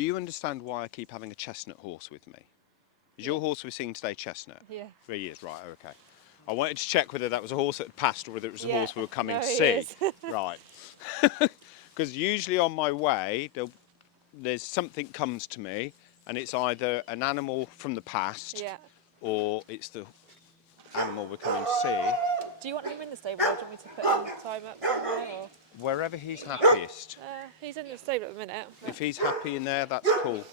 Do you understand why I keep having a chestnut horse with me? Is your horse we're seeing today chestnut? Yeah. 3 years, right, okay. I wanted to check whether that was a horse that had passed or whether it was a horse we were coming no, to he see. is. Right. Because usually on my way, there's something comes to me, and it's either an animal from the past, or it's the animal we're coming to see. Do you want him in the stable, or do you want me to put him time up somewhere? Or? Wherever he's happiest. He's in the stable at the minute. If he's happy in there, that's cool.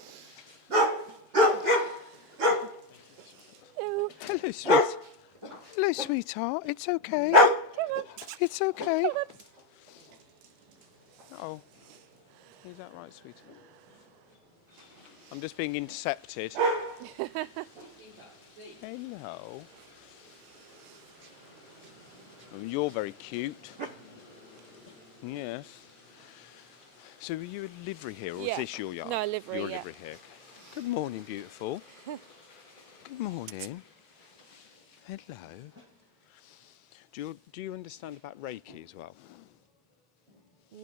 Hello, sweet. Hello, sweetheart. It's okay. Come on. It's okay. Come on. Oh, is that right, sweetheart? I'm just being intercepted. Hello. Oh, you're very cute. Yes. So are you a livery here, or is this your yard? No, a livery, You're a livery here. Good morning, beautiful. Good morning. Hello. Do you understand about Reiki as well?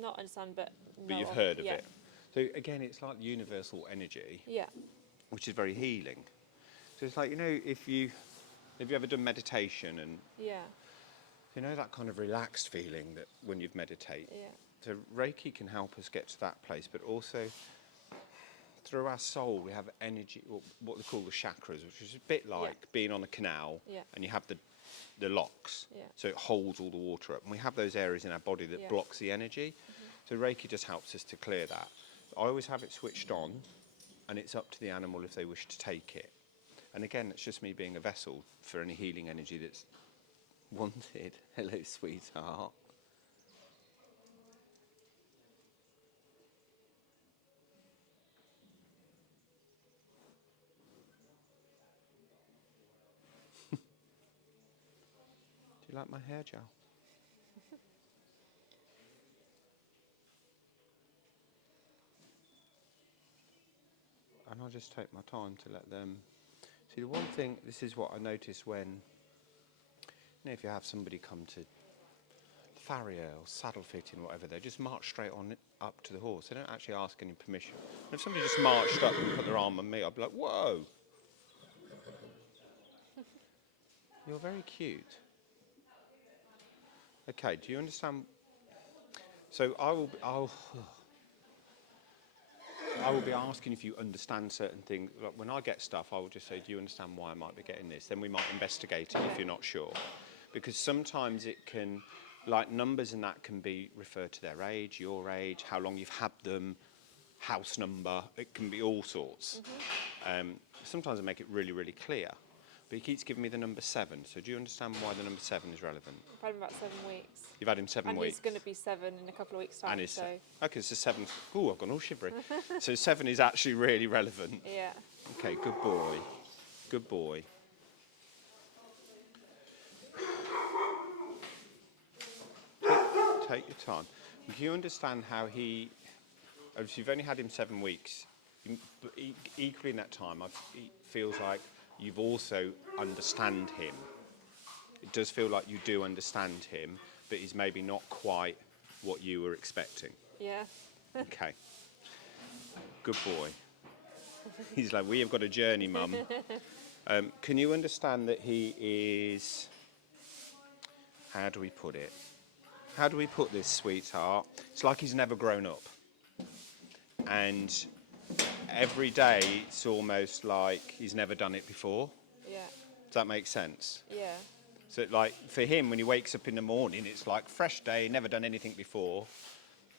Not understand, but But you've heard of it. So again, it's like universal energy. Yeah. Which is very healing. So it's like, you know, if you ever done meditation and you know that kind of relaxed feeling that when you meditate. Yeah. So Reiki can help us get to that place, but also through our soul we have energy, or what they call the chakras, which is a bit like being on a canal and you have the locks, so it holds all the water up, and we have those areas in our body that blocks the energy. So Reiki just helps us to clear that. I always have it switched on, and it's up to the animal if they wish to take it. And again, it's just me being a vessel for any healing energy that's wanted. Hello, sweetheart. Do you like my hair gel? And I'll just take my time to let them see. The one thing, this is what I notice when, you know, if you have somebody come to farrier or saddle fitting or whatever, they just march straight on up to the horse. They don't actually ask any permission. And if somebody just marched up and put their arm on me, I'd be like, whoa. You're very cute. Okay, do you understand? So I will be asking if you understand certain things. Like when I get stuff, I will just say, do you understand why I might be getting this? Then we might investigate it if you're not sure. Because sometimes it can, like numbers and that can be referred to their age, your age, how long you've had them, house number, it can be all sorts. Sometimes I make it really, really clear. But he keeps giving me the number 7. So do you understand why the number 7 is relevant? I've had him about 7 weeks. You've had him 7 weeks? And he's going to be 7 in a couple of weeks' time. And so. Okay, so 7. Ooh, I've gone all shivery. So 7 is actually really relevant. Yeah. Okay, good boy. Good boy. Take your time. Do you understand how he... Obviously, you've only had him 7 weeks. But equally in that time, it feels like you've also understand him. It does feel like you do understand him, but he's maybe not quite what you were expecting. Yeah. Okay. Good boy. He's like, we have got a journey, Mum. Can you understand that he is... How do we put it? How do we put this, sweetheart? It's like he's never grown up. And every day, it's almost like he's never done it before. Yeah. Does that make sense? Yeah. So, like, for him, when he wakes up in the morning, it's like fresh day, never done anything before,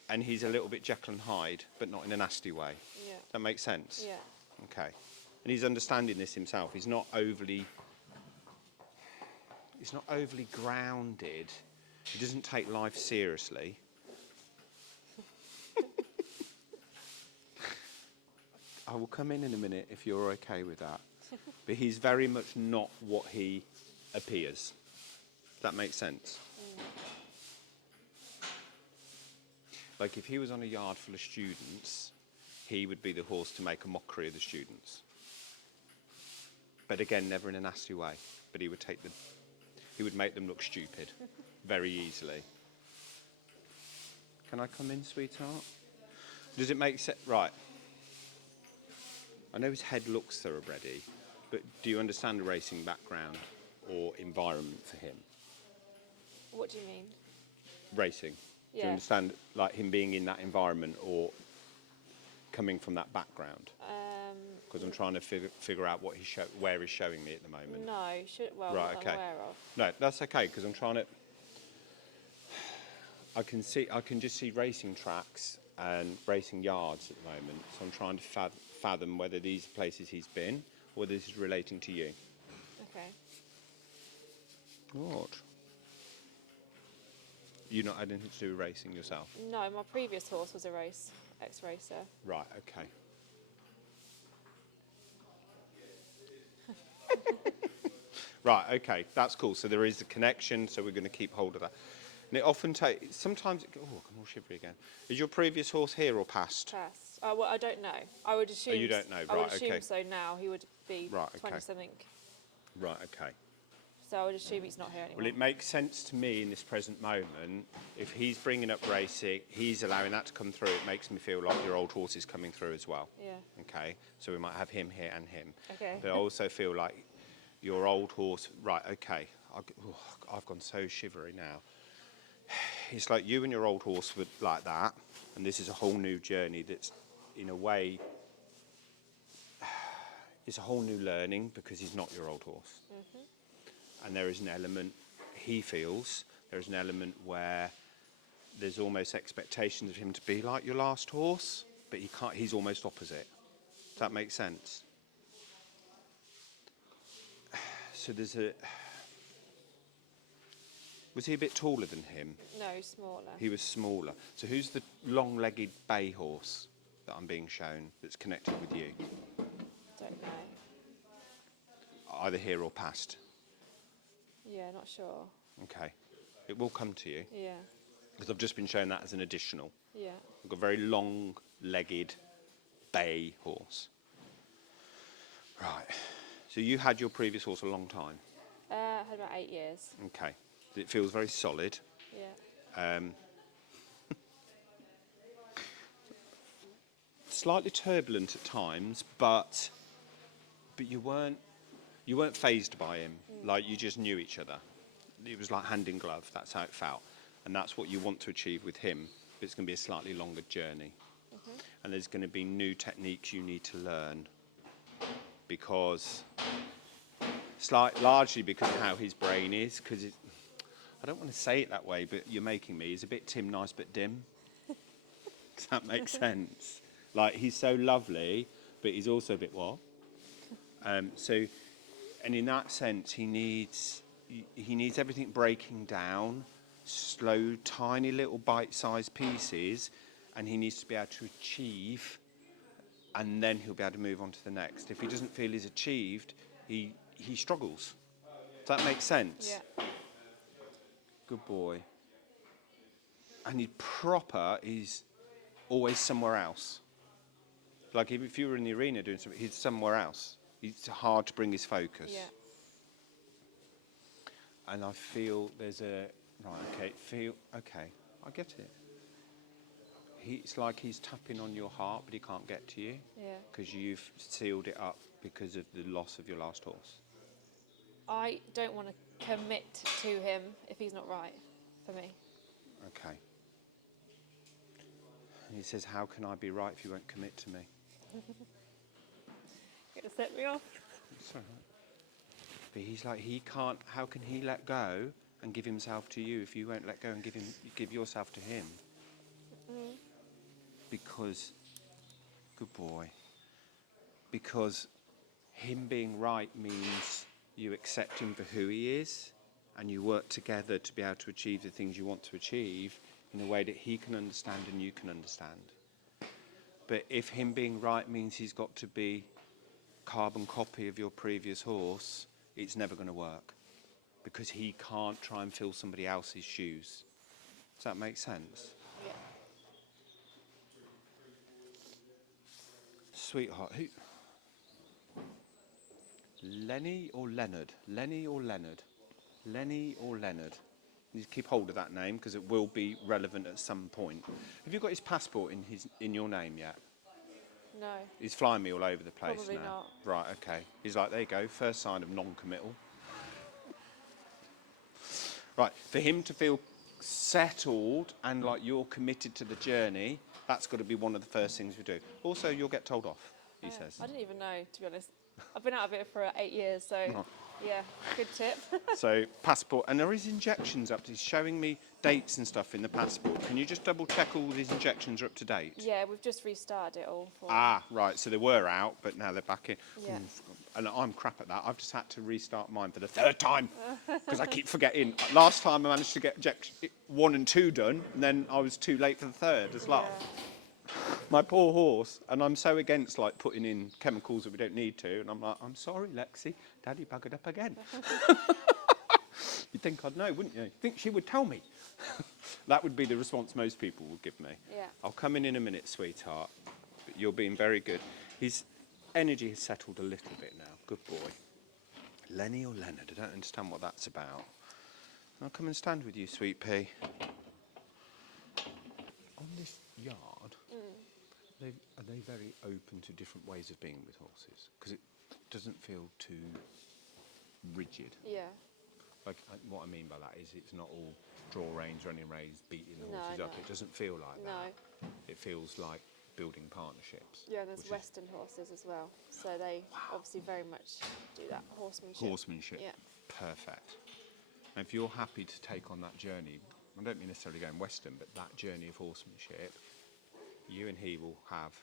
and he's a little bit Jekyll and Hyde, but not in a nasty way. Yeah. Does that make sense? Yeah. Okay. And he's understanding this himself. He's not overly grounded. He doesn't take life seriously. I will come in a minute if you're okay with that. But he's very much not what he appears. Does that make sense? Like if he was on a yard full of students, he would be the horse to make a mockery of the students. But again, never in a nasty way. But he would make them look stupid very easily. Can I come in, sweetheart? Does it make sense? Right. I know his head looks thoroughbredy, but do you understand the racing background or environment for him? What do you mean? Racing. Do you Yeah. understand like him being in that environment or coming from that background? Because I'm trying to figure out what where he's showing me at the moment. No, well, Right, not okay. I'm aware of. No, that's okay because I'm trying to. I can just see racing tracks and racing yards at the moment. So I'm trying to fathom whether these are places he's been or whether this is relating to you. Okay. What? You not had anything to do with racing yourself? No, my previous horse was a ex-racer. Right, okay. Right, okay, that's cool. So there is a connection, so we're going to keep hold of that. And it often takes, sometimes, I'm all shivery again. Is your previous horse here or past? Past. Well, I don't know. I would assume. you don't know, I would right, assume okay. so now. He would be Right, okay. 20-something. Right, okay. So I would assume he's not here anymore. Well, it makes sense to me in this present moment. If he's bringing up racing, he's allowing that to come through. It makes me feel like your old horse is coming through as well. Yeah. Okay, so we might have him here and him. Okay. But I also feel like your old horse, right, okay. I've gone so shivery now. It's like you and your old horse were like that, and this is a whole new journey that's, in a way, it's a whole new learning because he's not your old horse. Mm-hmm. And there is an element, he feels, there's an element where there's almost expectations of him to be like your last horse, but he can't, he's almost opposite. Does that make sense? So there's a... Was he a bit taller than him? No, smaller. He was smaller. So who's the long-legged bay horse that I'm being shown that's connected with you? Don't know. Either here or past. Yeah, not sure. Okay. It will come to you. Yeah. Because I've just been shown that as an additional. Yeah. I've got a very long-legged bay horse. Right. So you had your previous horse a long time? I had about 8 years. Okay. It feels very solid. Yeah. Slightly turbulent at times, but you weren't phased by him. Like you just knew each other. It was like hand in glove. That's how it felt, and that's what you want to achieve with him. But it's going to be a slightly longer journey, and there's going to be new techniques you need to learn because largely because of how his brain is. Because I don't want to say it that way, but you're making me. He's a bit Tim Nice but dim. Does that make sense? Like he's so lovely, but he's also a bit what? And in that sense, he needs everything breaking down, slow, tiny little bite-sized pieces, and he needs to be able to achieve, and then he'll be able to move on to the next. If he doesn't feel he's achieved, he struggles. Does that make sense? Yeah. Good boy. And he's always somewhere else. Like if you were in the arena doing something, he's somewhere else. It's hard to bring his focus. Yeah. And I feel there's a... Right, okay, I get it. It's like he's tapping on your heart, but he can't get to you. Yeah. Because you've sealed it up because of the loss of your last horse. I don't want to commit to him if he's not right for me. Okay. And he says, how can I be right if you won't commit to me? You're going to set me off? It's all right. But he's like, he can't, how can he let go and give himself to you if you won't let go and give yourself to him? Because, good boy, because him being right means you accept him for who he is and you work together to be able to achieve the things you want to achieve in a way that he can understand and you can understand. But if him being right means he's got to be carbon copy of your previous horse, it's never going to work because he can't try and fill somebody else's shoes. Does that make sense? Yeah. Sweetheart, who? Lenny or Leonard? Lenny or Leonard? Lenny or Leonard? You need to keep hold of that name because it will be relevant at some point. Have you got his passport in your name yet? No. He's flying me all over the place Probably now. not. Right, okay. He's like, there you go, first sign of non-committal. Right, for him to feel settled and like you're committed to the journey, that's got to be one of the first things we do. Also, you'll get told off, he says. I didn't even know, to be honest. I've been out of it for 8 years, so Right. yeah, good tip. So passport, and there is injections up. He's showing me dates and stuff in the passport. Can you just double check all these injections are up to date? Yeah, we've just restarted it all. Right. So they were out, but now they're back in. Yeah. And I'm crap at that. I've just had to restart mine for the 3rd time because I keep forgetting. Last time I managed to get injection 1 and 2 done, and then I was too late for the 3rd as well. Yeah. My poor horse, and I'm so against like putting in chemicals that we don't need to, and I'm like, I'm sorry, Lexi, Daddy buggered up again. You'd think I'd know, wouldn't you? You'd think she would tell me. That would be the response most people would give me. Yeah. I'll come in a minute, sweetheart. But you're being very good. His energy has settled a little bit now. Good boy. Lenny or Leonard? I don't understand what that's about. I'll come and stand with you, sweet pea. On this yard, are they very open to different ways of being with horses? Because it doesn't feel too rigid. Yeah. Like, what I mean by that is it's not all draw reins, running reins, beating the horses up. It doesn't feel like that. It feels like building partnerships. Yeah, and there's Western horses as well. So they obviously very much do that horsemanship. Horsemanship. Yeah. Perfect. And if you're happy to take on that journey, I don't mean necessarily going Western, but that journey of horsemanship, you and he will have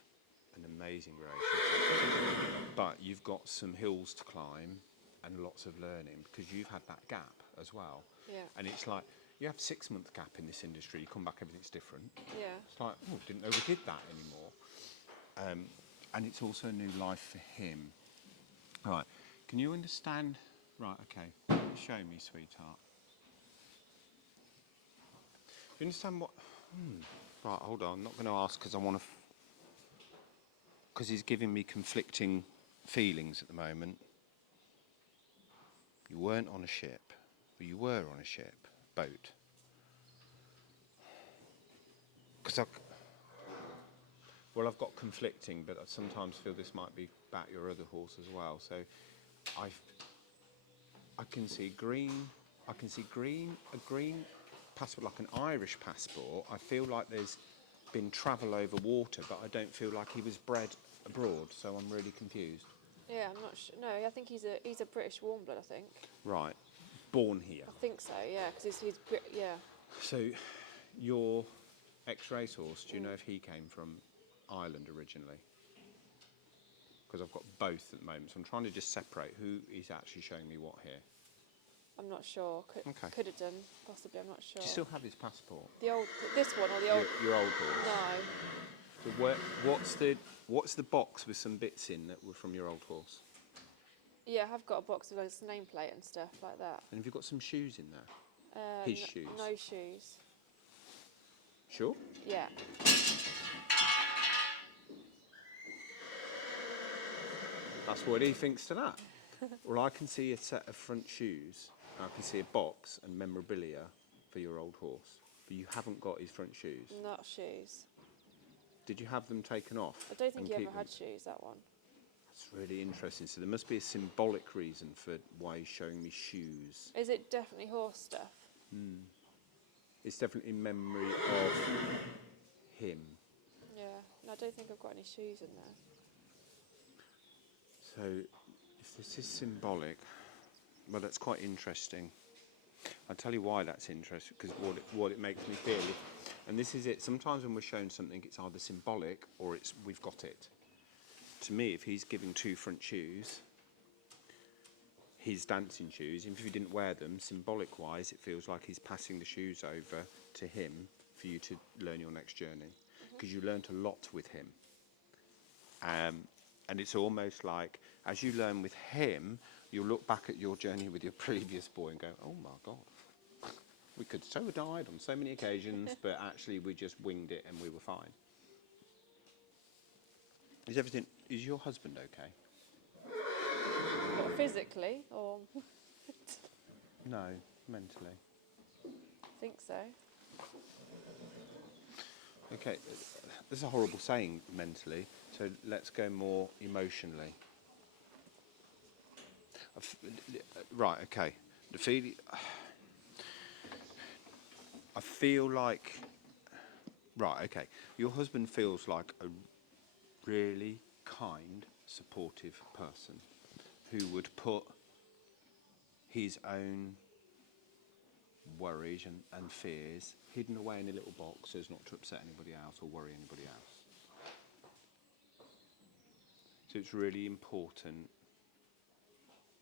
an amazing relationship. But you've got some hills to climb and lots of learning because you've had that gap as well. Yeah. And it's like, you have 6-month gap in this industry, you come back, everything's different. Yeah. It's like, oh, didn't know we did that anymore. And it's also a new life for him. Right, can you understand? Right, okay, show me, sweetheart. Do you understand what? Right, hold on, I'm not going to ask because I want to. Because he's giving me conflicting feelings at the moment. You weren't on a ship, but you were on a ship, boat. Because I've got conflicting, but I sometimes feel this might be about your other horse as well. So I can see green. I can see a green passport, like an Irish passport. I feel like there's been travel over water, but I don't feel like he was bred abroad. So I'm really confused. Yeah, I'm not sure. No, I think he's a British warm blood. I think. Right, born here. I think so. Yeah, because he's yeah. So your ex-race horse, do you know if he came from Ireland originally? Because I've got both at the moment, so I'm trying to just separate who is actually showing me what here. I'm not sure. Could have done, possibly. I'm not sure. Do you still have his passport? This one or the old? Your old horse. No. So what's the box with some bits in that were from your old horse? Yeah, I've got a box with his nameplate and stuff like that. And have you got some shoes in there? His shoes? No shoes. Sure. Yeah. That's what he thinks to that. Well, I can see a set of front shoes. I can see a box and memorabilia for your old horse, but you haven't got his front shoes. Not shoes. Did you have them taken off? I don't think he ever had shoes, that one. That's really interesting. So there must be a symbolic reason for why he's showing me shoes. Is it definitely horse stuff? It's definitely in memory of him. Yeah. No, I don't think I've got any shoes in there. So if this is symbolic, well, that's quite interesting. I'll tell you why that's interesting, because what it makes me feel. And this is it. Sometimes when we're shown something, it's either symbolic or it's we've got it. To me, if he's giving 2 front shoes, his dancing shoes, even if he didn't wear them, symbolic-wise, it feels like he's passing the shoes over to him for you to learn your next journey. Because you learnt a lot with him. And it's almost like, as you learn with him, you'll look back at your journey with your previous boy and go, oh my God, we could so have died on so many occasions, but actually we just winged it and we were fine. Is your husband okay? What, physically or? No, mentally. I think so. Okay, this is a horrible saying mentally, so let's go more emotionally. Right, okay. The feeling... I feel like... Right, okay. Your husband feels like a really kind, supportive person who would put his own worries and fears hidden away in a little box so as not to upset anybody else or worry anybody else. So it's really important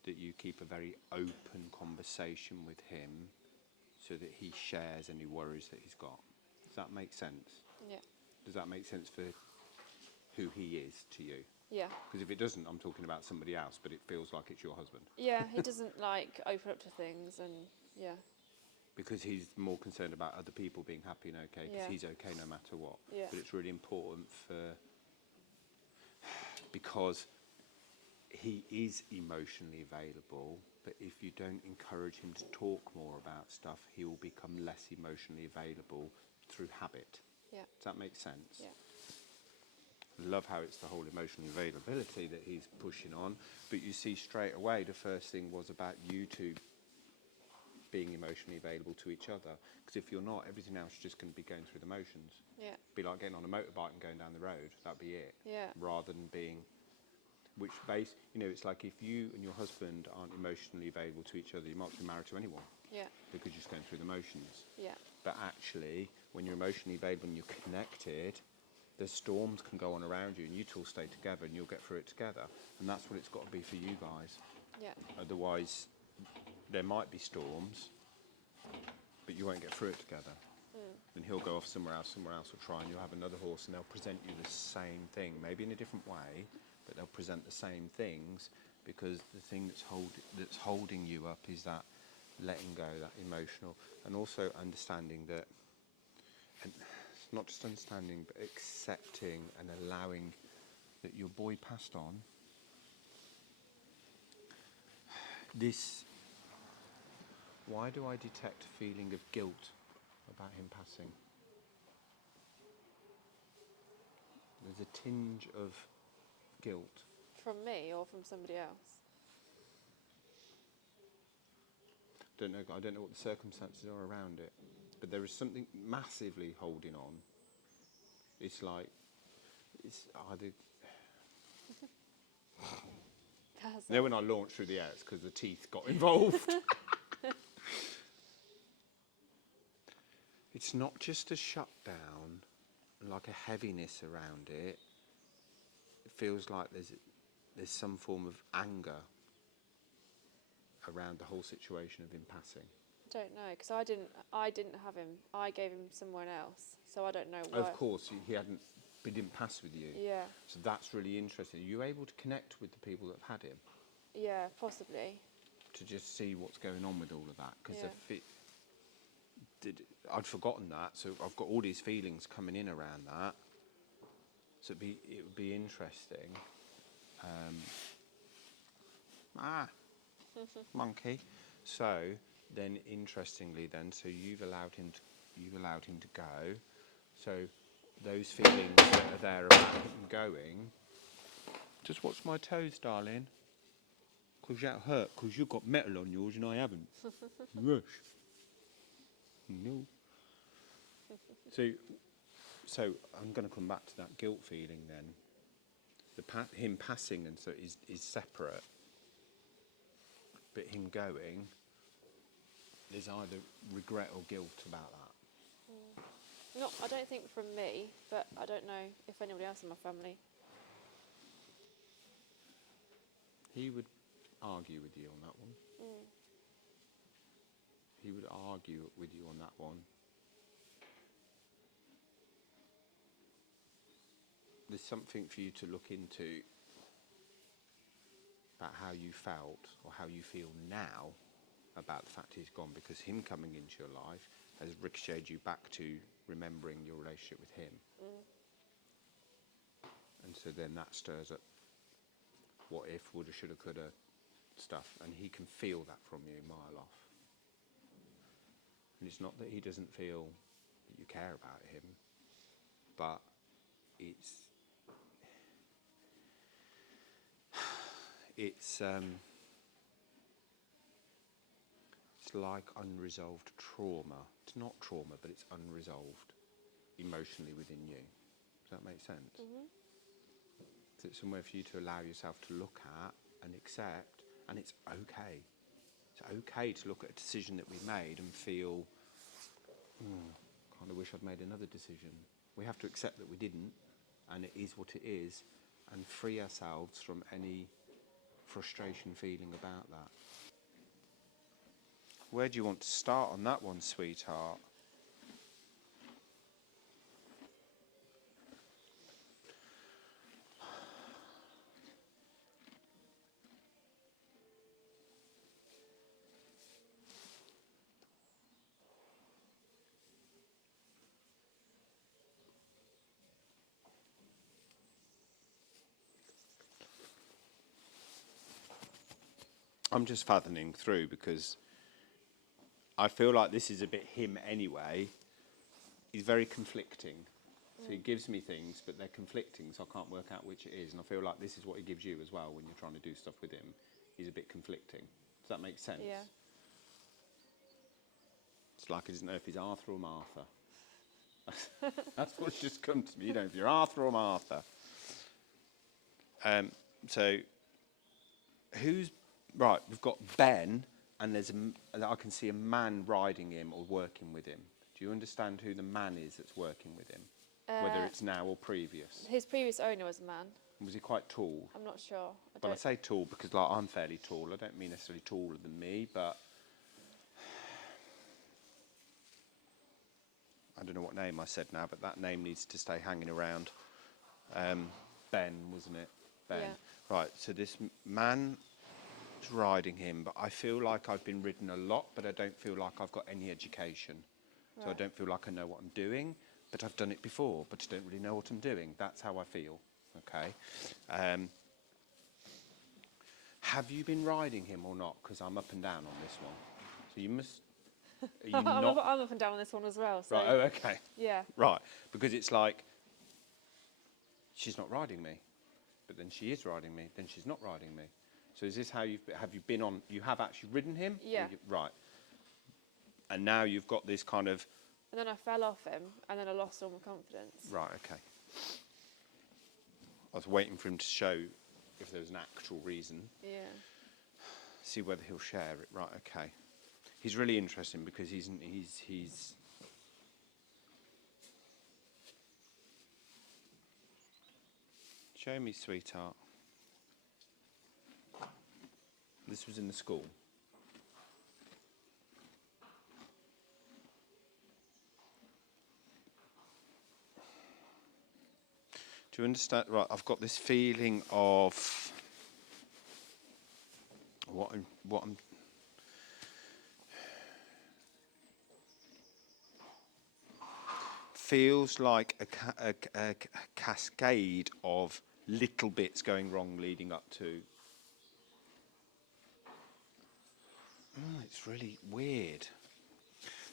that you keep a very open conversation with him so that he shares any worries that he's got. Does that make sense? Yeah. Does that make sense for who he is to you? Yeah. Because if it doesn't, I'm talking about somebody else, but it feels like it's your husband. Yeah, he doesn't like open up to things, and yeah. Because he's more concerned about other people being happy and okay, because Yeah. he's okay no matter what. Yeah. But it's really important because he is emotionally available, but if you don't encourage him to talk more about stuff, he will become less emotionally available through habit. Yeah. Does that make sense? Yeah. I love how it's the whole emotional availability that he's pushing on, but you see straight away the first thing was about you two being emotionally available to each other, because if you're not, everything else is just going to be going through the motions. Yeah. Be like getting on a motorbike and going down the road, that'd be it. Yeah. Rather than being, it's like if you and your husband aren't emotionally available to each other, you might be married to anyone. Yeah. Because you're just going through the motions. Yeah. But actually, when you're emotionally available and you're connected, the storms can go on around you and you two will stay together and you'll get through it together. And that's what it's got to be for you guys. Yeah. Otherwise, there might be storms, but you won't get through it together. Then he'll go off somewhere else will try, and you'll have another horse, and they'll present you the same thing, maybe in a different way, but they'll present the same things, because the thing that's holding you up is that letting go, that emotional, and also understanding that, and it's not just understanding, but accepting and allowing that your boy passed on. Why do I detect a feeling of guilt about him passing? There's a tinge of guilt. From me or from somebody else? I don't know what the circumstances are around it, but there is something massively holding on. It's like, it's either... You know when I launched through the air, it's because the teeth got involved. It's not just a shutdown, like a heaviness around it. It feels like there's some form of anger around the whole situation of him passing. I don't know, because I didn't have him. I gave him someone else, so I don't know what. Of course, he didn't pass with you. Yeah. So that's really interesting. Are you able to connect with the people that have had him? Yeah, possibly. To just see what's going on with all of that, because Yeah. I'd forgotten that, so I've got all these feelings coming in around that. So it would be interesting. Monkey. So then, interestingly, so you've allowed him to go. So those feelings that are there about him going. Just watch my toes, darling. Because that hurt, because you've got metal on yours and I haven't. Rush. No. So I'm going to come back to that guilt feeling then. Him passing and so is separate, but him going, there's either regret or guilt about that. I don't think from me, but I don't know if anybody else in my family. He would argue with you on that one. He would argue with you on that one. There's something for you to look into about how you felt or how you feel now about the fact he's gone, because him coming into your life has ricocheted you back to remembering your relationship with him. And so then that stirs up what if, woulda, shoulda, coulda stuff, and he can feel that from you a mile off. And it's not that he doesn't feel that you care about him, but it's it's like unresolved trauma. It's not trauma, but it's unresolved emotionally within you. Does that make sense? Mm-hmm. So it's somewhere for you to allow yourself to look at and accept, and it's okay. It's okay to look at a decision that we made and feel, kind of wish I'd made another decision. We have to accept that we didn't, and it is what it is, and free ourselves from any frustration feeling about that. Where do you want to start on that one, sweetheart? I'm just fathoming through because I feel like this is a bit him anyway. He's very conflicting. So he gives me things, but they're conflicting, so I can't work out which it is. And I feel like this is what he gives you as well when you're trying to do stuff with him. He's a bit conflicting. Does that make sense? Yeah. It's like he doesn't know if he's Arthur or Martha. That's what's just come to me. You don't know if you're Arthur or Martha. So who's... Right, we've got Ben, and I can see a man riding him or working with him. Do you understand who the man is that's working with him? Whether it's now or previous. His previous owner was a man. Was he quite tall? I'm not sure. I say tall because like I'm fairly tall. I don't mean necessarily taller than me, but I don't know what name I said now, but that name needs to stay hanging around. Ben, wasn't it? Ben. Yeah. Right, so this man is riding him, but I feel like I've been ridden a lot, but I don't feel like I've got any education. Right. So I don't feel like I know what I'm doing, but I've done it before, but I don't really know what I'm doing. That's how I feel, okay? Have you been riding him or not? Because I'm up and down on this one. So you must... Are you not... I'm up and down on this one as well. So. Right, oh, okay. Yeah. Right, because it's like, she's not riding me, but then she is riding me, then she's not riding me. So is this how have you been on... You have actually ridden him? Yeah. Right. And now you've got this kind of... And then I fell off him, and then I lost all my confidence. Right, okay. I was waiting for him to show if there was an actual reason. Yeah. See whether he'll share it. Right, okay. He's really interesting because he's Show me, sweetheart. This was in the school. Do you understand? Right, I've got this feeling of what I'm feels like a cascade of little bits going wrong leading up to... it's really weird.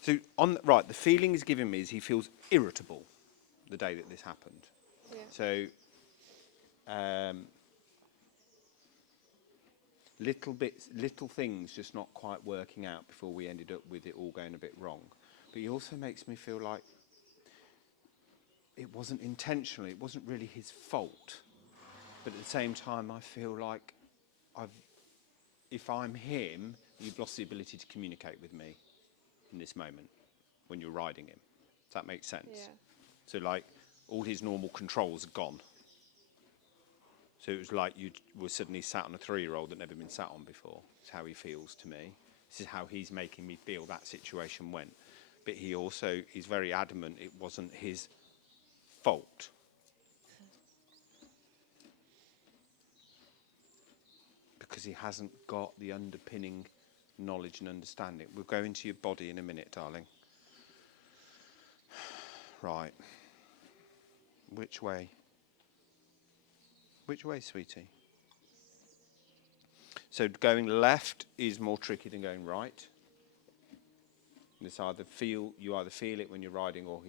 So, the feeling he's giving me is he feels irritable the day that this happened. Yeah. So, little things just not quite working out before we ended up with it all going a bit wrong. But he also makes me feel like it wasn't intentional, it wasn't really his fault. But at the same time, I feel like if I'm him, you've lost the ability to communicate with me in this moment when you're riding him. Does that make sense? Yeah. So like all his normal controls are gone. So it was like you were suddenly sat on a 3-year-old that never been sat on before. It's how he feels to me. This is how he's making me feel that situation went. But he's very adamant it wasn't his fault. Because he hasn't got the underpinning knowledge and understanding. We'll go into your body in a minute, darling. Right. Which way? Which way, sweetie? So going left is more tricky than going right. And it's you either feel it when you're riding, or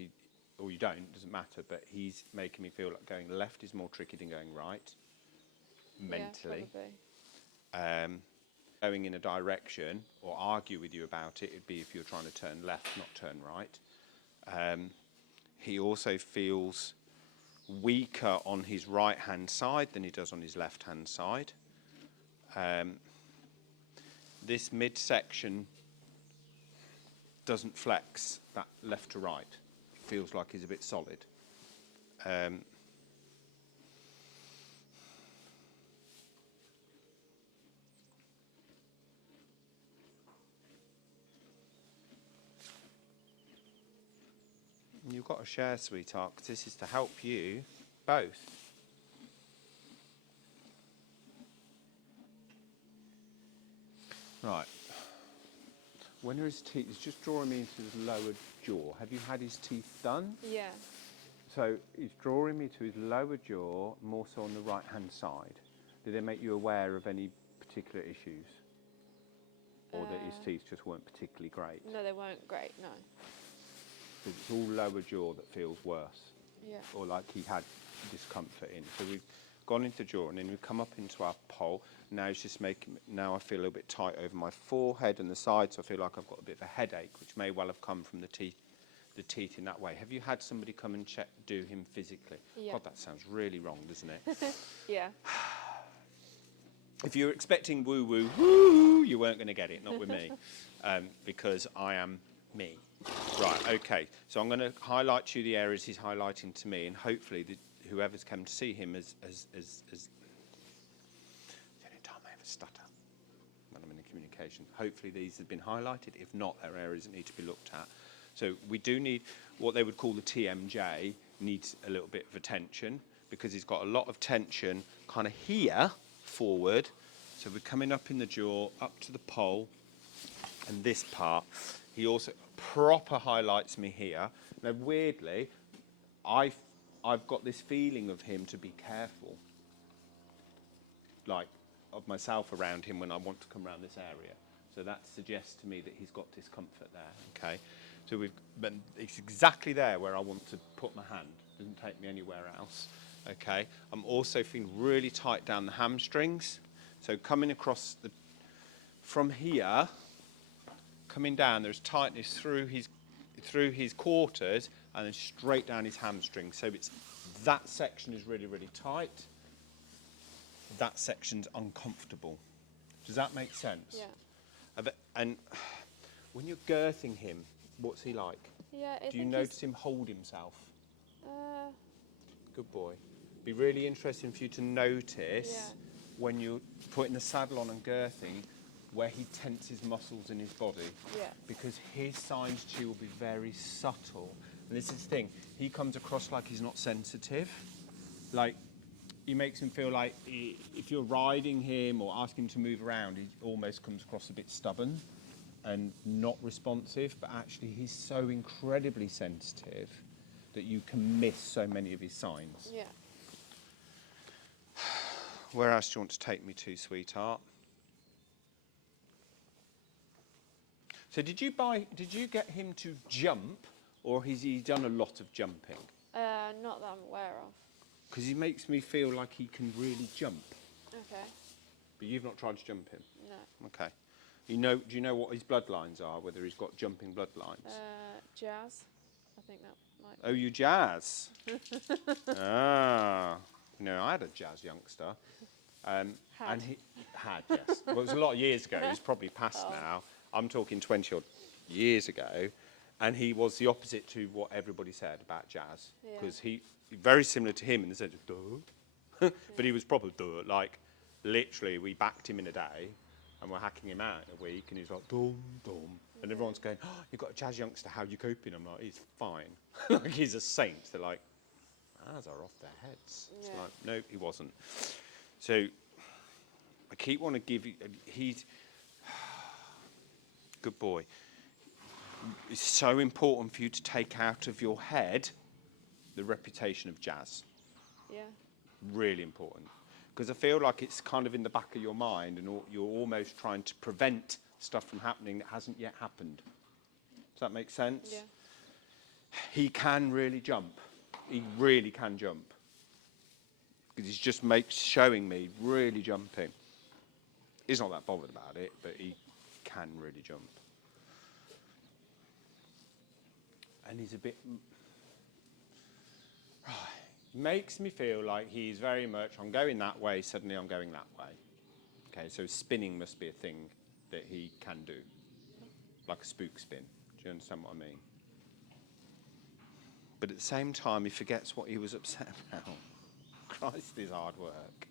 or you don't, doesn't matter, but he's making me feel like going left is more tricky than going right, mentally. Yeah, Going in a direction or argue with you about it, it'd be if you're trying to turn left, not turn right. He also feels weaker on his right-hand side than he does on his left-hand side. This midsection doesn't flex that left to right. It feels like he's a bit solid. You've got to share, sweetheart, because this is to help you both. Right. When are his teeth? He's just drawing me into his lower jaw. Have you had his teeth done? yeah. So he's drawing me to his lower jaw, more so on the right-hand side. Did they make you aware of any particular issues? Or that his teeth just weren't particularly great? No, they weren't great, no. Because it's all lower jaw that feels worse. Yeah. Or like he had discomfort in. So we've gone into jaw and then we've come up into our pole. Now it's just now I feel a little bit tight over my forehead and the sides, so I feel like I've got a bit of a headache, which may well have come from the teeth in that way. Have you had somebody come and do him physically? Yeah. God, that sounds really wrong, doesn't it? Yeah. If you're expecting woo-woo, woo, you weren't going to get it, not with me, because I am me. Right, okay. So I'm going to highlight to you the areas he's highlighting to me, and hopefully whoever's come to see him as the only time I ever stutter when I'm in a communication. Hopefully these have been highlighted. If not, there are areas that need to be looked at. So we do need what they would call the TMJ, needs a little bit of attention because he's got a lot of tension kind of here forward. So we're coming up in the jaw, up to the pole, and this part. He also proper highlights me here. Now, weirdly, I've got this feeling of him to be careful, like of myself around him when I want to come around this area. So that suggests to me that he's got discomfort there. Okay, so it's exactly there where I want to put my hand. Doesn't take me anywhere else. Okay, I'm also feeling really tight down the hamstrings. So coming across from here, coming down, there's tightness through his quarters and then straight down his hamstrings. So that section is really, really tight. That section's uncomfortable. Does that make sense? Yeah. And when you're girthing him, what's he like? Yeah. Do you notice him hold himself? Good boy. Be really interesting for you to notice when you're putting the saddle on and girthing where he tenses muscles in his body. Yeah. Because his signs to you will be very subtle. And this is the thing, he comes across like he's not sensitive. Like, he makes him feel like if you're riding him or asking him to move around, he almost comes across a bit stubborn and not responsive, but actually he's so incredibly sensitive that you can miss so many of his signs. Yeah. Where else do you want to take me to, sweetheart? So did you get him to jump, or has he done a lot of jumping? Not that I'm aware of. Because he makes me feel like he can really jump. Okay. But you've not tried to jump him? No. Okay. Do you know what his bloodlines are, whether he's got jumping bloodlines? Jazz. I think that might. Oh, you jazz. Ah. No, I had a jazz youngster. And he had, yes. Well, it was a lot of years ago. He's probably passed now. I'm talking 20 odd years ago. And he was the opposite to what everybody said about jazz. Because he, very similar to him in the sense of duh. But he was proper duh. Like, literally, we backed him in a day. And we're hacking him out in a week. And he's like, dum, dum. And everyone's going, oh, you've got a jazz youngster. How are you coping? I'm like, he's fine. Like, he's a saint. They're like, ours are off their heads. It's like, no, he wasn't. So I keep wanting to give you, he's, good boy. It's so important for you to take out of your head the reputation of jazz. Yeah. Really important. Because I feel like it's kind of in the back of your mind and you're almost trying to prevent stuff from happening that hasn't yet happened. Does that make sense? Yeah. He can really jump. He really can jump. Because he's just showing me really jumping. He's not that bothered about it, but he can really jump. And he's a bit... makes me feel like he's very much, I'm going that way, suddenly I'm going that way. Okay, so spinning must be a thing that he can do. Like a spook spin. Do you understand what I mean? But at the same time, he forgets what he was upset about. Christ, is hard work.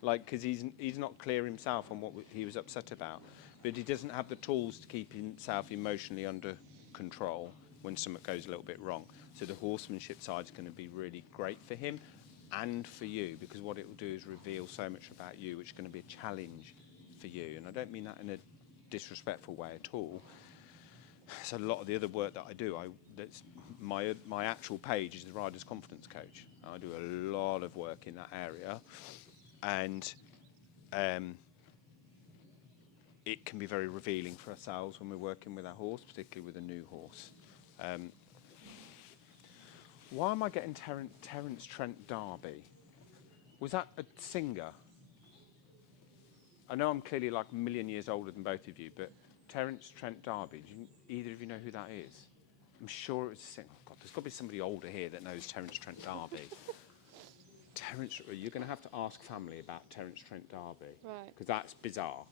Like, because he's not clear himself on what he was upset about. But he doesn't have the tools to keep himself emotionally under control when something goes a little bit wrong. So the horsemanship side is going to be really great for him and for you, because what it will do is reveal so much about you, which is going to be a challenge for you. And I don't mean that in a disrespectful way at all. So a lot of the other work that I do, that's my actual page is the Rider's Confidence Coach. I do a lot of work in that area, and it can be very revealing for ourselves when we're working with our horse, particularly with a new horse. Why am I getting Terence Trent D'Arby? Was that a singer? I know I'm clearly like a million years older than both of you, but Terence Trent D'Arby, do either of you know who that is? I'm sure it was a singer. Oh God, there's got to be somebody older here that knows Terence Trent D'Arby. Terence, you're going to have to ask family about Terence Trent D'Arby. Right. Because that's bizarre.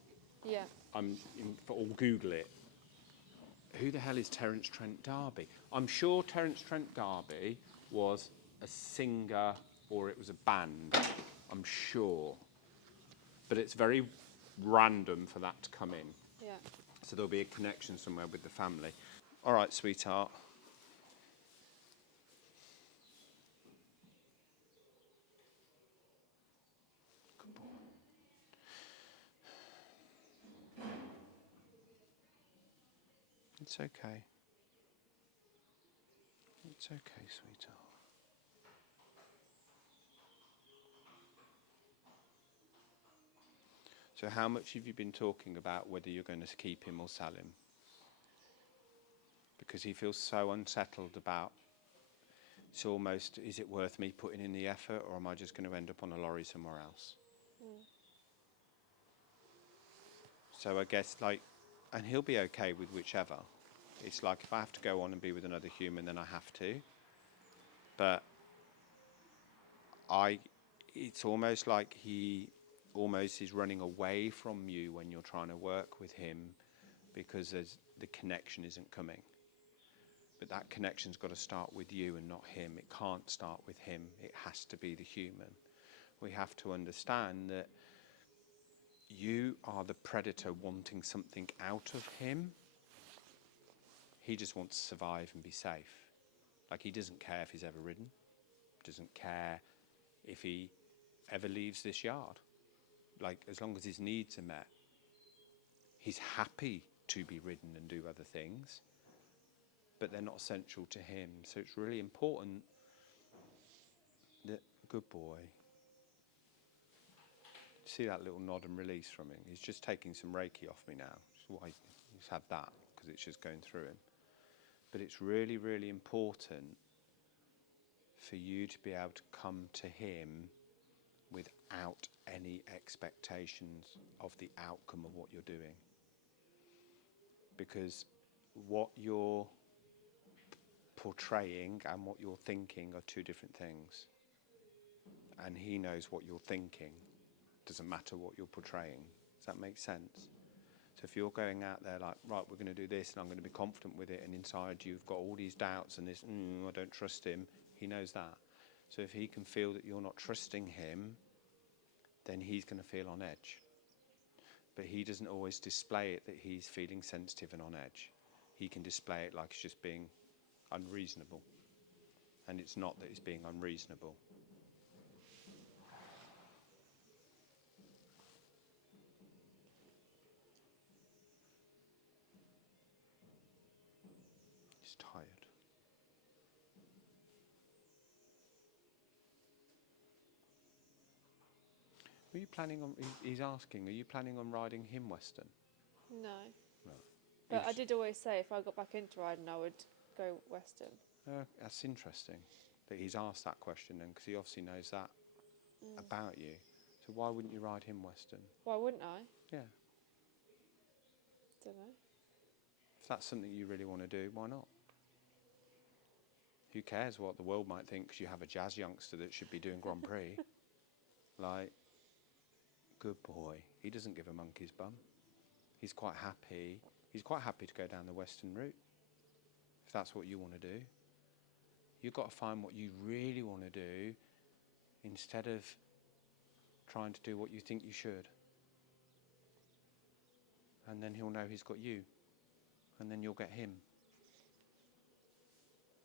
Yeah. Or Google it. Who the hell is Terence Trent D'Arby? I'm sure Terence Trent D'Arby was a singer or it was a band. I'm sure. But it's very random for that to come in. Yeah. So there'll be a connection somewhere with the family. All right, sweetheart. Good boy. It's okay. It's okay, sweetheart. So how much have you been talking about whether you're going to keep him or sell him? Because he feels so unsettled about, it's almost, is it worth me putting in the effort, or am I just going to end up on a lorry somewhere else? So I guess, like, and he'll be okay with whichever. It's like, if I have to go on and be with another human, then I have to. But it's almost like he almost is running away from you when you're trying to work with him, because the connection isn't coming. But that connection's got to start with you and not him. It can't start with him. It has to be the human. We have to understand that you are the predator wanting something out of him. He just wants to survive and be safe. Like, he doesn't care if he's ever ridden. Doesn't care if he ever leaves this yard. Like, as long as his needs are met, he's happy to be ridden and do other things, but they're not essential to him. So it's really important that, good boy. See that little nod and release from him? He's just taking some Reiki off me now. That's why he's had that, because it's just going through him. But it's really, really important for you to be able to come to him without any expectations of the outcome of what you're doing. Because what you're portraying and what you're thinking are two different things. And he knows what you're thinking. Doesn't matter what you're portraying. Does that make sense? So if you're going out there like, right, we're going to do this and I'm going to be confident with it, and inside you've got all these doubts and this, I don't trust him, he knows that. So if he can feel that you're not trusting him, then he's going to feel on edge. But he doesn't always display it that he's feeling sensitive and on edge. He can display it like he's just being unreasonable. And it's not that he's being unreasonable. He's tired. Are you planning on, he's asking, are you planning on riding him Western? No. No. But I did always say if I got back into riding, I would go Western. That's interesting that he's asked that question then, because he obviously knows that about you. So why wouldn't you ride him Western? Why wouldn't I? Yeah. Don't know. If that's something you really want to do, why not? Who cares what the world might think, because you have a jazz youngster that should be doing Grand Prix. Like, good boy. He doesn't give a monkey's bum. He's quite happy. He's quite happy to go down the Western route, if that's what you want to do. You've got to find what you really want to do instead of trying to do what you think you should. And then he'll know he's got you. And then you'll get him.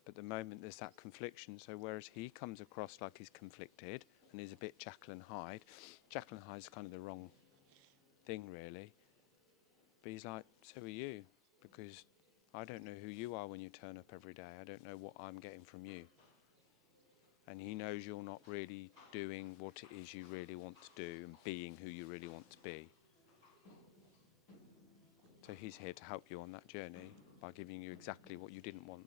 But the moment there's that confliction, so whereas he comes across like he's conflicted and he's a bit Jekyll and Hyde is kind of the wrong thing, really. But he's like, so are you, because I don't know who you are when you turn up every day. I don't know what I'm getting from you. And he knows you're not really doing what it is you really want to do and being who you really want to be. So he's here to help you on that journey by giving you exactly what you didn't want,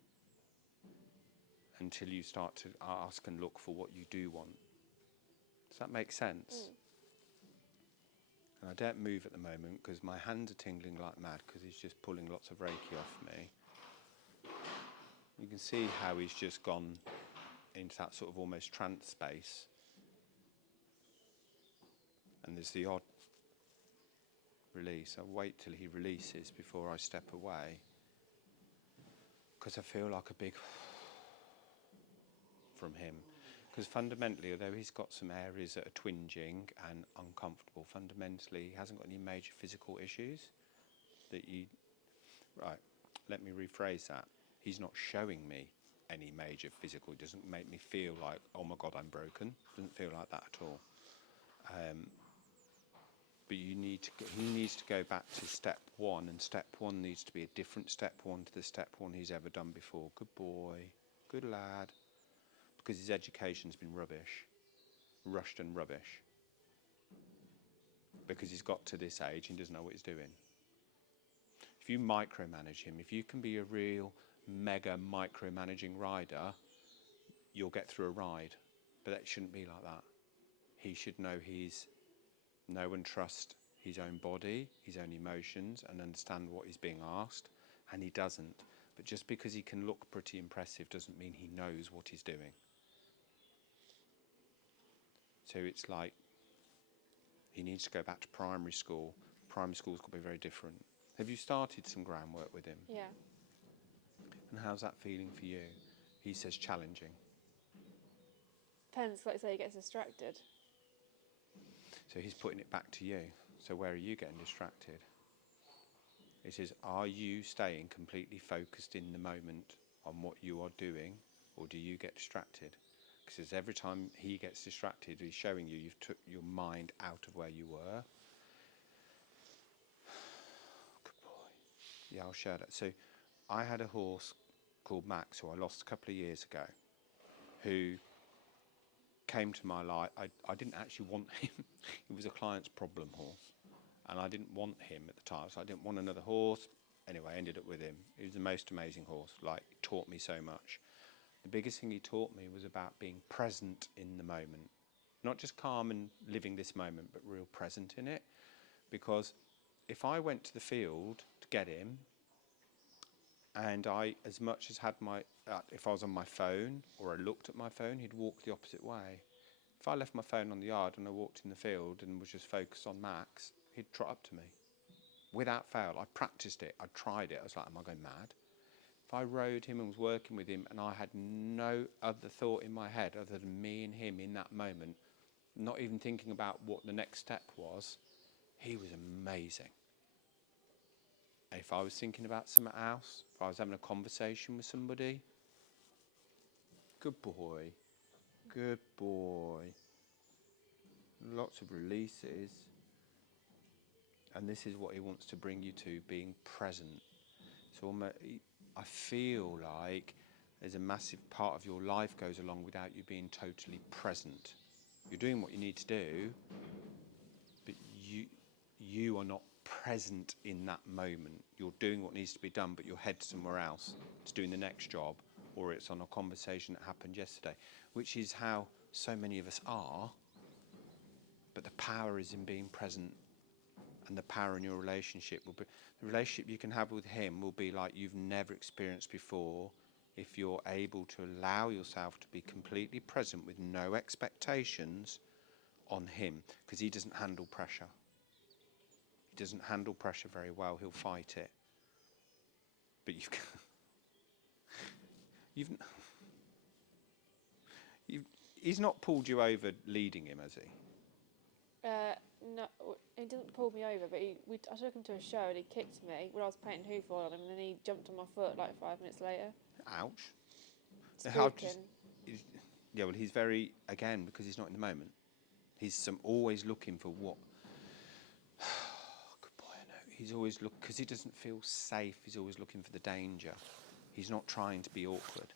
until you start to ask and look for what you do want. Does that make sense? And I don't move at the moment because my hands are tingling like mad because he's just pulling lots of Reiki off me. You can see how he's just gone into that sort of almost trance space. And there's the odd release. I'll wait till he releases before I step away, because I feel like a big from him. Because fundamentally, although he's got some areas that are twinging and uncomfortable, fundamentally he hasn't got any major physical issues that you... Right, let me rephrase that. He's not showing me any major physical. It doesn't make me feel like, oh my God, I'm broken. Doesn't feel like that at all. But he needs to go back to step one, and step one needs to be a different step one to the step one he's ever done before. Good boy, good lad. Because his education's been rubbish, rushed and rubbish. Because he's got to this age and doesn't know what he's doing. If you micromanage him, if you can be a real mega micromanaging rider, you'll get through a ride. But that shouldn't be like that. He should know and trust his own body, his own emotions, and understand what he's being asked. And he doesn't. But just because he can look pretty impressive doesn't mean he knows what he's doing. So it's like he needs to go back to primary school. Primary school's got to be very different. Have you started some groundwork with him? Yeah. And how's that feeling for you? He says challenging. Depends, like I say, he gets distracted. So he's putting it back to you. So where are you getting distracted? He says, are you staying completely focused in the moment on what you are doing, or do you get distracted? Because every time he gets distracted, he's showing you've took your mind out of where you were. Good boy. Yeah, I'll share that. So I had a horse called Max, who I lost a couple of years ago, who came to my life. I didn't actually want him. He was a client's problem horse, and I didn't want him at the time, so I didn't want another horse. Anyway, I ended up with him. He was the most amazing horse, like, taught me so much. The biggest thing he taught me was about being present in the moment. Not just calm and living this moment, but real present in it. Because if I went to the field to get him, and I, as much as had my, if I was on my phone or I looked at my phone, he'd walk the opposite way. If I left my phone on the yard and I walked in the field and was just focused on Max, he'd trot up to me. Without fail, I practiced it, I tried it. I was like, am I going mad? If I rode him and was working with him and I had no other thought in my head other than me and him in that moment, not even thinking about what the next step was, he was amazing. And if I was thinking about something else, if I was having a conversation with somebody, good boy, good boy. Lots of releases. And this is what he wants to bring you to, being present. So I feel like there's a massive part of your life goes along without you being totally present. You're doing what you need to do, but you are not present in that moment. You're doing what needs to be done, but your head's somewhere else. It's doing the next job or it's on a conversation that happened yesterday, which is how so many of us are. But the power is in being present, and the power in your relationship will be, the relationship you can have with him will be like you've never experienced before if you're able to allow yourself to be completely present with no expectations on him, because he doesn't handle pressure. He doesn't handle pressure very well. He'll fight it. But he's not pulled you over leading him, has he? No, he didn't pull me over, but I took him to a show and he kicked me when I was painting hoof on him, and then he jumped on my foot like 5 minutes later. Ouch. Stalking. Yeah, well, he's very, again, because he's not in the moment. He's always looking for what. Good boy, I know. He's always because he doesn't feel safe. He's always looking for the danger. He's not trying to be awkward.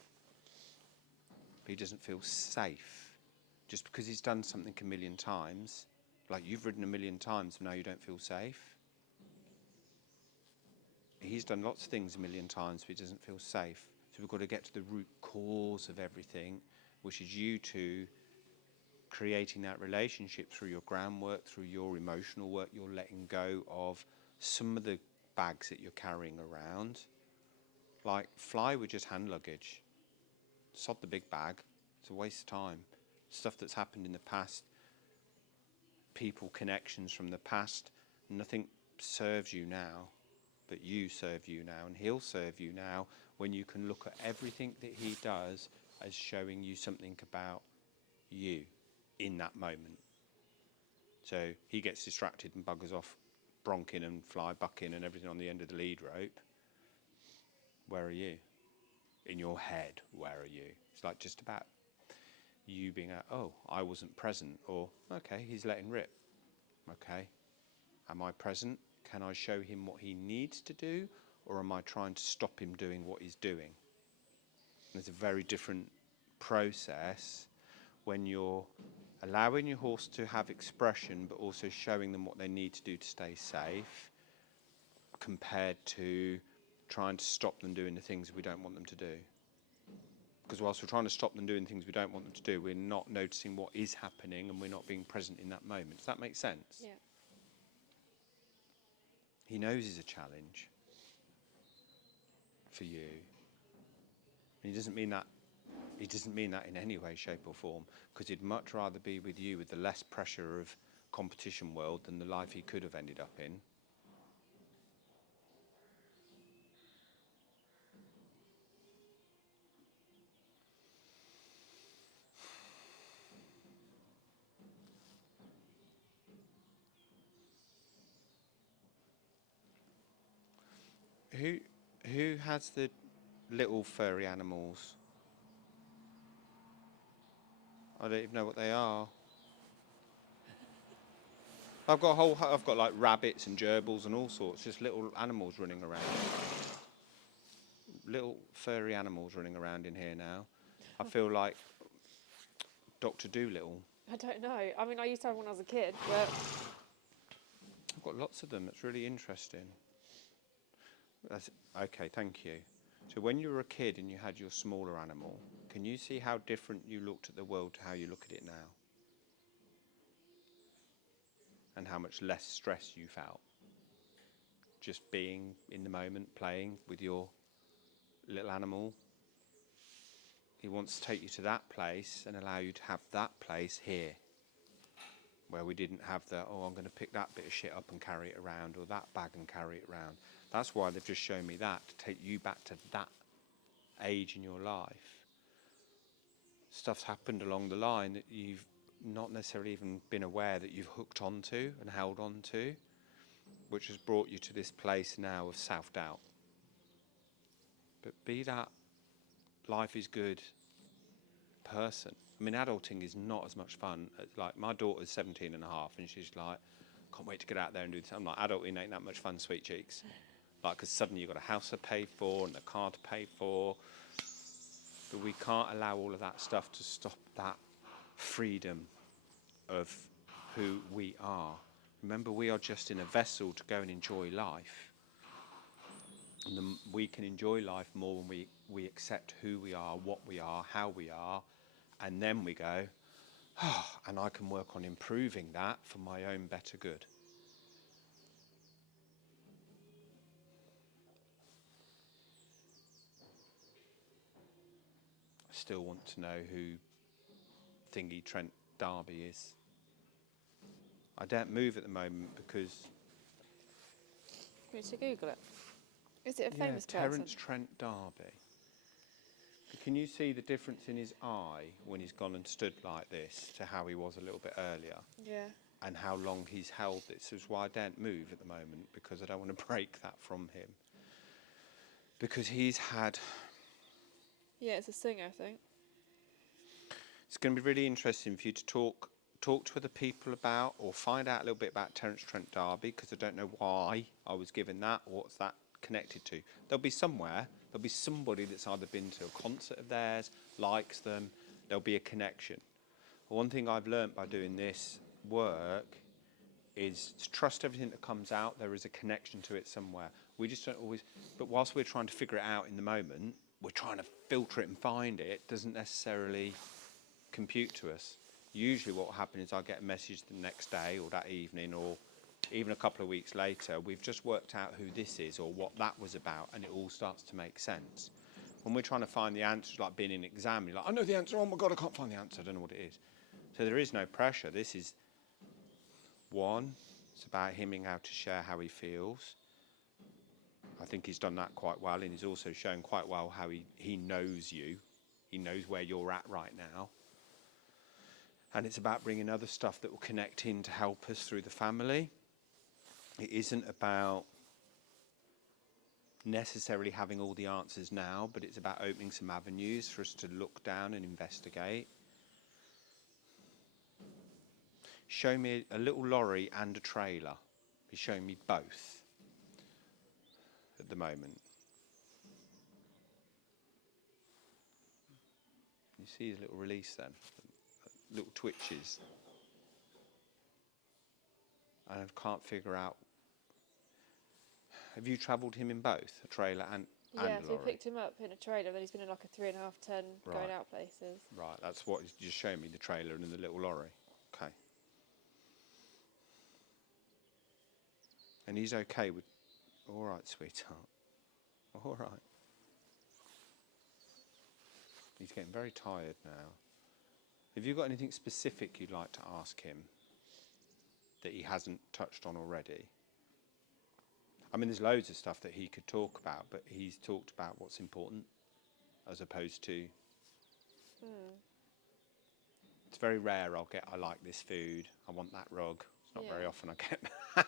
But he doesn't feel safe. Just because he's done something a million times, like you've ridden a million times, and now you don't feel safe. He's done lots of things a million times, but he doesn't feel safe. So we've got to get to the root cause of everything, which is you two creating that relationship through your groundwork, through your emotional work. You're letting go of some of the bags that you're carrying around. Like, fly with just hand luggage. Sod the big bag. It's a waste of time. Stuff that's happened in the past, people, connections from the past, nothing serves you now, but you serve you now, and he'll serve you now when you can look at everything that he does as showing you something about you in that moment. So he gets distracted and buggers off, bronking and fly bucking and everything on the end of the lead rope. Where are you? In your head, where are you? It's like just about you being oh, I wasn't present, or okay, he's letting rip. Okay, am I present? Can I show him what he needs to do, or am I trying to stop him doing what he's doing? There's a very different process when you're allowing your horse to have expression, but also showing them what they need to do to stay safe, compared to trying to stop them doing the things we don't want them to do. Because whilst we're trying to stop them doing things we don't want them to do, we're not noticing what is happening, and we're not being present in that moment. Does that make sense? Yeah. He knows he's a challenge for you. And he doesn't mean that in any way, shape or form, because he'd much rather be with you with the less pressure of competition world than the life he could have ended up in. Who has the little furry animals? I don't even know what they are. I've got like rabbits and gerbils and all sorts, just little animals running around. Little furry animals running around in here now. I feel like Dr. Dolittle. I don't know. I mean, I used to have one when I was a kid, but I've got lots of them. It's really interesting. Okay, thank you. So when you were a kid and you had your smaller animal, can you see how different you looked at the world to how you look at it now? And how much less stress you felt? Just being in the moment, playing with your little animal. He wants to take you to that place and allow you to have that place here, where we didn't have I'm going to pick that bit of shit up and carry it around, or that bag and carry it around. That's why they've just shown me that, to take you back to that age in your life. Stuff's happened along the line that you've not necessarily even been aware that you've hooked onto and held onto, which has brought you to this place now of self-doubt. But be that life is good person. I mean, adulting is not as much fun. Like, my daughter's 17 and a half, and she's like, can't wait to get out there and do this. I'm like, adulting ain't that much fun, sweet cheeks. Like, because suddenly you've got a house to pay for and a car to pay for. But we can't allow all of that stuff to stop that freedom of who we are. Remember, we are just in a vessel to go and enjoy life. And we can enjoy life more we accept who we are, what we are, how we are, and then we go, oh, and I can work on improving that for my own better good. I still want to know who Thingy Trent D'Arby is. I don't move at the moment because... You need to Google it. Is it a famous person? Terence Trent D'Arby. Can you see the difference in his eye when he's gone and stood like this to how he was a little bit earlier? Yeah. And how long he's held this. This is why I don't move at the moment, because I don't want to break that from him. Because he's had... Yeah, it's a singer, I think. It's going to be really interesting for you to talk to other people about, or find out a little bit about Terence Trent D'Arby, because I don't know why I was given that, or what's that connected to. There'll be somebody that's either been to a concert of theirs, likes them, there'll be a connection. One thing I've learnt by doing this work is to trust everything that comes out. There is a connection to it somewhere. We just don't always, but whilst we're trying to figure it out in the moment, we're trying to filter it and find it. It doesn't necessarily compute to us. Usually what will happen is I get a message the next day or that evening, or even a couple of weeks later, we've just worked out who this is or what that was about, and it all starts to make sense. When we're trying to find the answers, like being in an exam, you're like, I know the answer, oh my God, I can't find the answer, I don't know what it is. So there is no pressure. This is one, it's about him being able to share how he feels. I think he's done that quite well, and he's also shown quite well how he knows you. He knows where you're at right now. And it's about bringing other stuff that will connect in to help us through the family. It isn't about necessarily having all the answers now, but it's about opening some avenues for us to look down and investigate. Show me a little lorry and a trailer. He's showing me both at the moment. You see his little release then? Little twitches. And I can't figure out. Have you travelled him in both, a trailer and a lorry? Yeah, so we picked him up in a trailer, then he's been in like a 3.5 ton going out places. Right, that's what you just showed me, the trailer and the little lorry. Okay. And he's okay with... All right, sweetheart. All right. He's getting very tired now. Have you got anything specific you'd like to ask him that he hasn't touched on already? I mean, there's loads of stuff that he could talk about, but he's talked about what's important as opposed to... It's very rare I like this food, I want that rug. It's not very often I get that.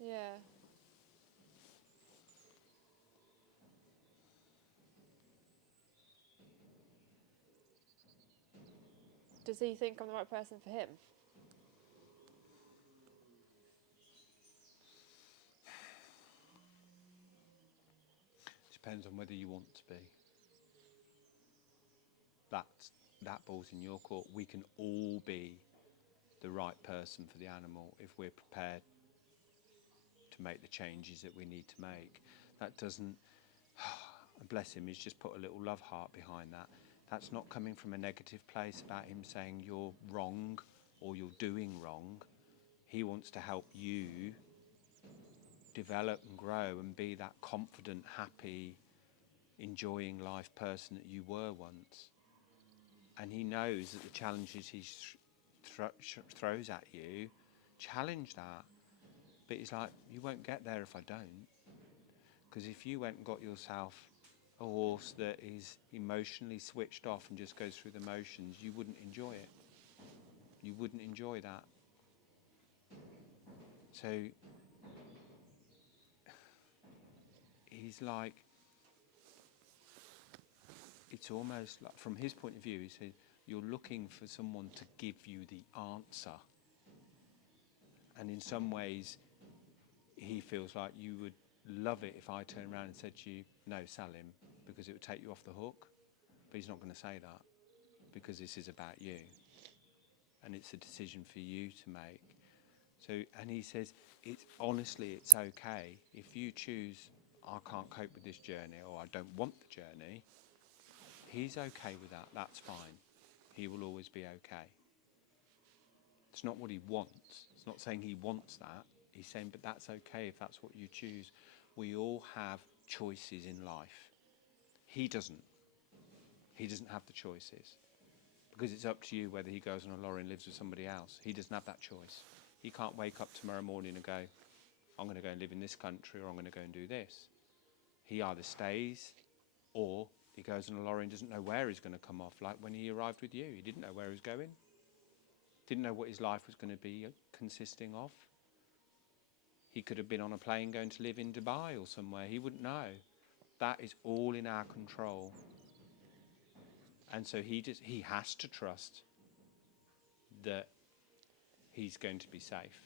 Yeah. Does he think I'm the right person for him? Depends on whether you want to be. That ball's in your court. We can all be the right person for the animal if we're prepared to make the changes that we need to make. That doesn't, bless him, he's just put a little love heart behind that. That's not coming from a negative place about him saying you're wrong or you're doing wrong. He wants to help you develop and grow and be that confident, happy, enjoying life person that you were once. And he knows that the challenges he throws at you, challenge that. But he's like, you won't get there if I don't. Because if you went and got yourself a horse that is emotionally switched off and just goes through the motions, you wouldn't enjoy it. You wouldn't enjoy that. So he's like, it's almost like, from his point of view, he said, you're looking for someone to give you the answer. And in some ways, he feels like you would love it if I turned around and said to you, no, sell him, because it would take you off the hook. But he's not going to say that, because this is about you. And it's a decision for you to make. So, and he says, honestly, it's okay. If you choose, I can't cope with this journey, or I don't want the journey, he's okay with that. That's fine. He will always be okay. It's not what he wants. It's not saying he wants that. He's saying, but that's okay if that's what you choose. We all have choices in life. He doesn't. He doesn't have the choices. Because it's up to you whether he goes on a lorry and lives with somebody else. He doesn't have that choice. He can't wake up tomorrow morning and go, I'm going to go and live in this country, or I'm going to go and do this. He either stays, or he goes on a lorry and doesn't know where he's going to come off. Like when he arrived with you, he didn't know where he was going. Didn't know what his life was going to be consisting of. He could have been on a plane going to live in Dubai or somewhere. He wouldn't know. That is all in our control. And so he has to trust that he's going to be safe.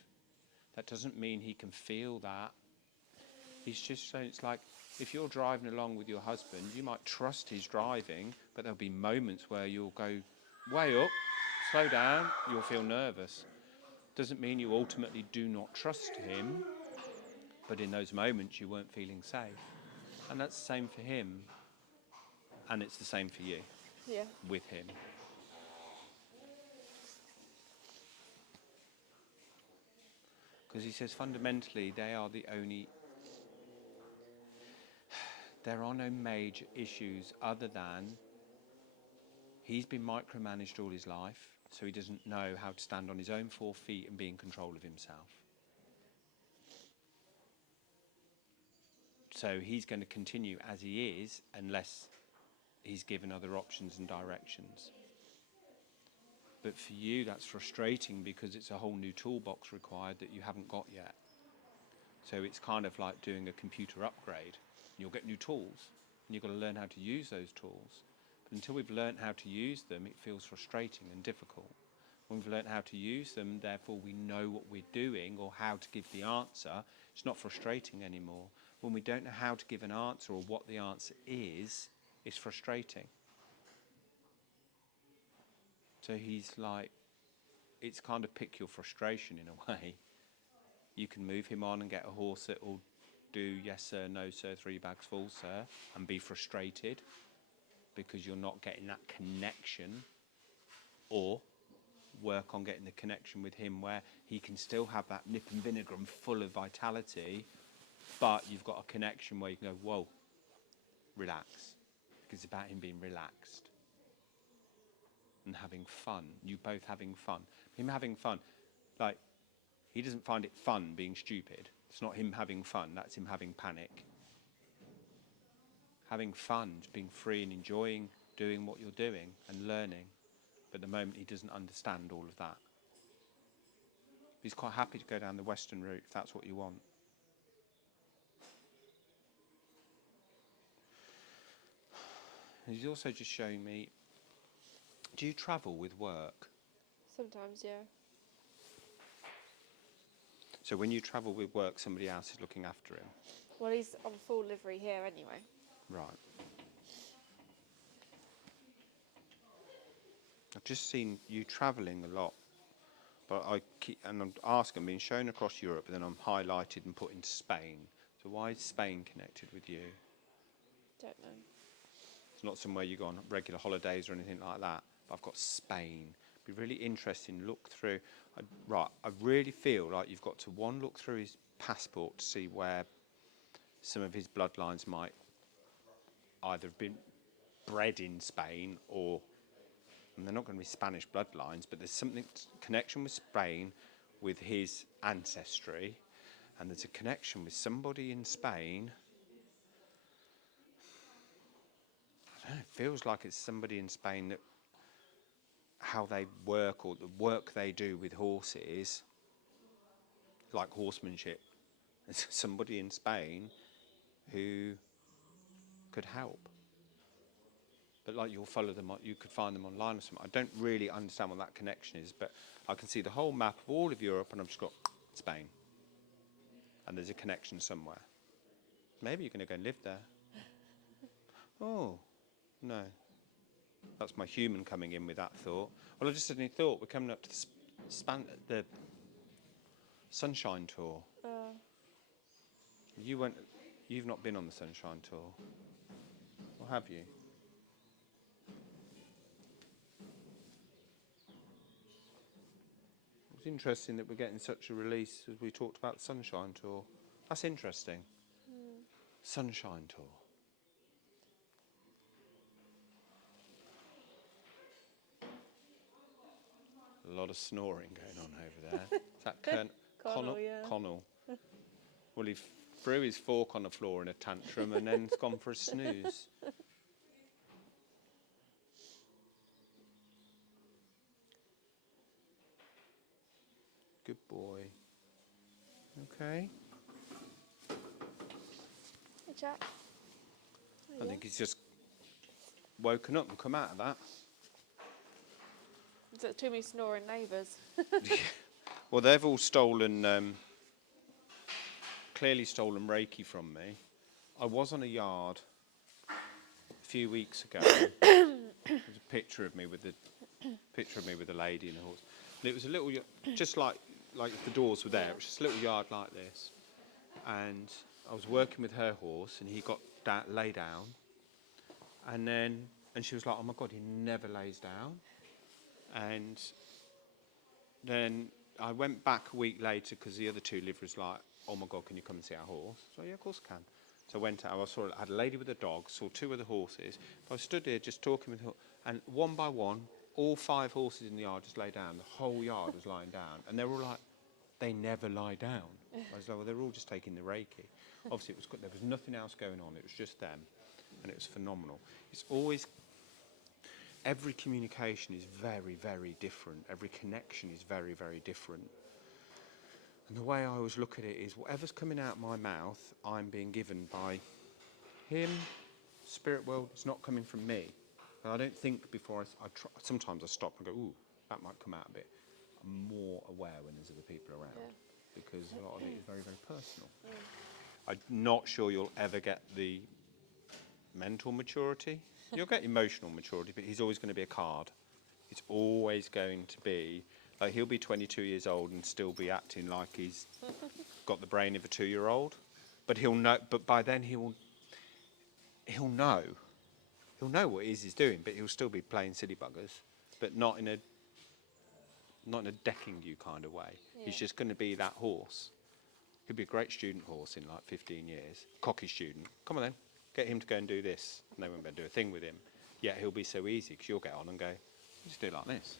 That doesn't mean he can feel that. He's just saying, it's like if you're driving along with your husband, you might trust his driving, but there'll be moments where you'll go way up, slow down, you'll feel nervous. Doesn't mean you ultimately do not trust him, but in those moments you weren't feeling safe. And that's the same for him, and it's the same for you. Yeah. With him. Because he says fundamentally there are no major issues other than he's been micromanaged all his life, so he doesn't know how to stand on his own 4 feet and be in control of himself. So he's going to continue as he is unless he's given other options and directions. But for you, that's frustrating because it's a whole new toolbox required that you haven't got yet. So it's kind of like doing a computer upgrade. You'll get new tools, and you've got to learn how to use those tools. But until we've learned how to use them, it feels frustrating and difficult. When we've learned how to use them, therefore we know what we're doing or how to give the answer, it's not frustrating anymore. When we don't know how to give an answer or what the answer is, it's frustrating. So he's like, it's kind of pick your frustration in a way. You can move him on and get a horse that will do yes sir, no sir, 3 bags full sir, and be frustrated because you're not getting that connection, or work on getting the connection with him where he can still have that nip and vinegar and full of vitality, but you've got a connection where you can go, whoa, relax. Because it's about him being relaxed and having fun. You both having fun. Him having fun, like, he doesn't find it fun being stupid. It's not him having fun, that's him having panic. Having fun, just being free and enjoying doing what you're doing and learning. But at the moment he doesn't understand all of that. He's quite happy to go down the western route if that's what you want. He's also just showing me, do you travel with work? Sometimes, yeah. So when you travel with work, somebody else is looking after him? Well, he's on full livery here anyway. Right. I've just seen you travelling a lot, but I'm asking, being shown across Europe, and then I'm highlighted and put into Spain. So why is Spain connected with you? Don't know. It's not somewhere you go on regular holidays or anything like that, but I've got Spain. It'd be really interesting, look through. I really feel like you've got to, one, look through his passport to see where some of his bloodlines might either have been bred in Spain or, and they're not going to be Spanish bloodlines, but there's something, connection with Spain with his ancestry, and there's a connection with somebody in Spain. I don't know, it feels like it's somebody in Spain that how they work or the work they do with horses, like horsemanship. There's somebody in Spain who could help. But like you'll follow them, you could find them online or something. I don't really understand what that connection is, but I can see the whole map of all of Europe and I've just got Spain. And there's a connection somewhere. Maybe you're going to go and live there. Oh, no. That's my human coming in with that thought. Well, I just suddenly thought we're coming up to the Sunshine Tour. You went You've not been on the Sunshine Tour, or have you? It's interesting that we're getting such a release as we talked about the Sunshine Tour. That's interesting. Sunshine Tour. A lot of snoring going on over there. Is that Connell, yeah. Connell. Well, he threw his fork on the floor in a tantrum and then's gone for a snooze. Good boy. Okay. Hey, Jack. I think he's just woken up and come out of that. Is it too many snoring neighbours? Well, they've all stolen, clearly stolen Reiki from me. I was on a yard a few weeks ago. There's a picture of me with the lady and the horse. And it was a little, just like if the doors were there. It was just a little yard like this. And I was working with her horse, and he got lay down. And she was like, "Oh my God, he never lays down." And then I went back a week later because the other two livers like, "Oh my God, can you come and see our horse?" So yeah, of course I can. So I went out. I had a lady with a dog, saw two other horses. I stood there just talking with her, and one by one, all 5 horses in the yard just lay down. The whole yard was lying down, and they were all like, "They never lie down." I was like, "Well, they're all just taking the Reiki." Obviously, there was nothing else going on. It was just them, and it was phenomenal. It's always. Every communication is very, very different. Every connection is very, very different. And the way I always look at it is whatever's coming out my mouth, I'm being given by him, spirit world. It's not coming from me. And I don't think before I try. Sometimes I stop and go, "Ooh, that might come out a bit." I'm more aware when there's other people around because a lot of it is very, very personal. I'm not sure you'll ever get the mental maturity. You'll get emotional maturity, but he's always going to be a card. It's always going to be, like he'll be 22 years old and still be acting like he's got the brain of a 2-year-old. But he'll know. But by then he'll know. He'll know what it is he's doing, but he'll still be playing silly buggers, but not in a decking you kind of way. Yeah. He's just going to be that horse. He'll be a great student horse in like 15 years. Cocky student. Come on then. Get him to go and do this. And they won't be able to do a thing with him. Yet he'll be so easy because you'll get on and go, "Just do it like this."